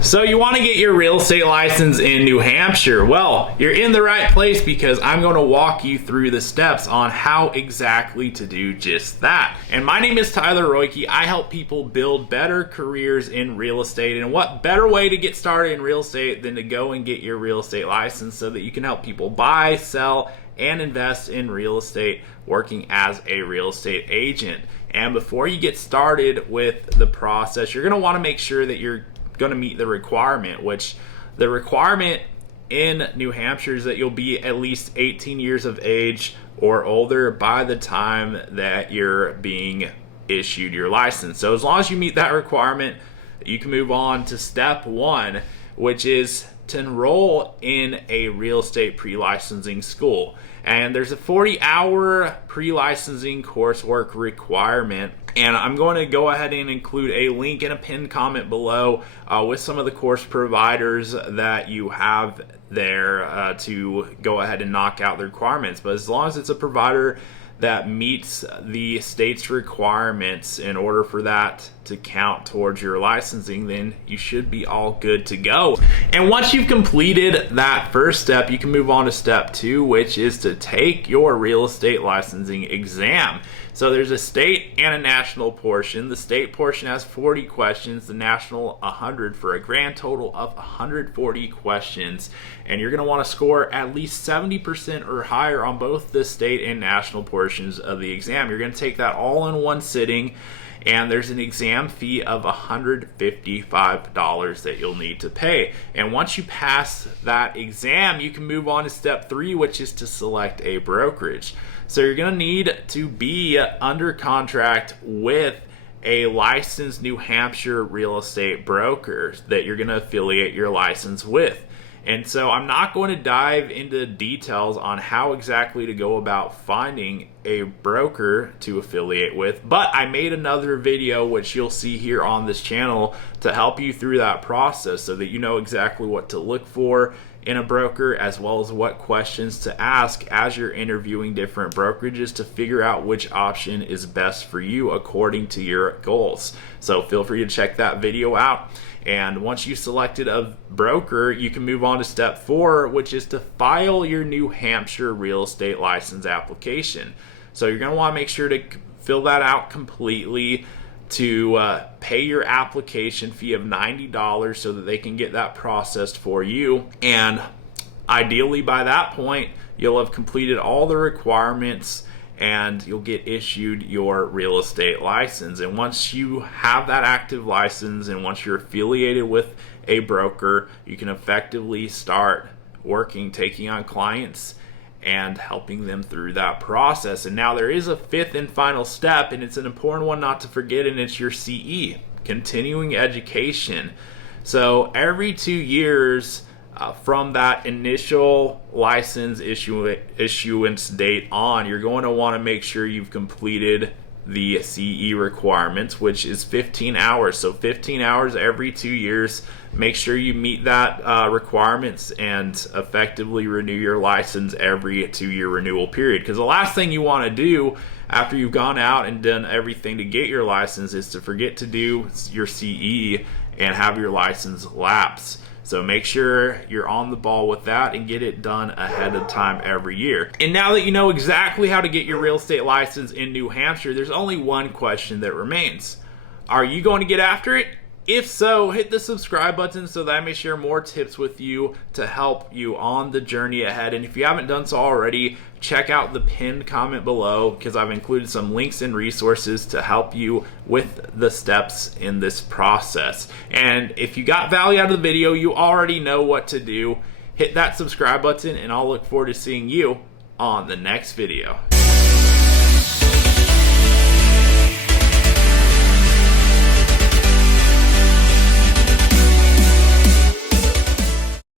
So you want to get your real estate license in New Hampshire? Well, you're in the right place because I'm going to walk you through the steps on how exactly to do just that. And my name is Tyler Roicki. I help people build better careers in real estate. And what better way to get started in real estate than to go and get your real estate license so that you can help people buy, sell, and invest in real estate working as a real estate agent. And before you get started with the process, you're going to want to make sure that you're going to meet the requirement, which the requirement in New Hampshire is that you'll be at least 18 years of age or older by the time that you're being issued your license. So as long as you meet that requirement, you can move on to step one, which is to enroll in a real estate pre-licensing school. And there's a 40-hour pre-licensing coursework requirement. And I'm going to go ahead and include a link and a pinned comment below with some of the course providers that you have there to go ahead and knock out the requirements. But as long as it's a provider that meets the state's requirements in order for that to count towards your licensing, then you should be all good to go. And once you've completed that first step, you can move on to step two, which is to take your real estate licensing exam. So there's a state and a national portion. The state portion has 40 questions, the national 100, for a grand total of 140 questions. And you're going to want to score at least 70% or higher on both the state and national portions of the exam. You're going to take that all in one sitting, and there's an exam fee of $155 that you'll need to pay. And once you pass that exam, you can move on to step three, which is to select a brokerage. So you're going to need to be under contract with a licensed New Hampshire real estate broker that you're going to affiliate your license with. And so I'm not going to dive into details on how exactly to go about finding a broker to affiliate with, but I made another video, which you'll see here on this channel, to help you through that process so that you know exactly what to look for in a broker, as well as what questions to ask as you're interviewing different brokerages to figure out which option is best for you according to your goals. So feel free to check that video out. And once you've selected a broker, you can move on to step four, which is to file your New Hampshire real estate license application. So you're going to want to make sure to fill that out completely, to pay your application fee of $90 so that they can get that processed for you. And ideally by that point, you'll have completed all the requirements and you'll get issued your real estate license. And once you have that active license and once you're affiliated with a broker, you can effectively start working, taking on clients and helping them through that process. And now there is a fifth and final step, and it's an important one not to forget, and it's your CE, continuing education. So every 2 years from that initial license issuance date on, you're going to want to make sure you've completed the CE requirements, which is 15 hours. So 15 hours every 2 years. Make sure you meet that requirements and effectively renew your license every 2-year renewal period. Because the last thing you want to do after you've gone out and done everything to get your license is to forget to do your CE and have your license lapse. So make sure you're on the ball with that and get it done ahead of time every year. And now that you know exactly how to get your real estate license in New Hampshire, there's only one question that remains. Are you going to get after it? If so, hit the subscribe button so that I may share more tips with you to help you on the journey ahead. And if you haven't done so already, check out the pinned comment below because I've included some links and resources to help you with the steps in this process. And if you got value out of the video, you already know what to do. Hit that subscribe button and I'll look forward to seeing you on the next video.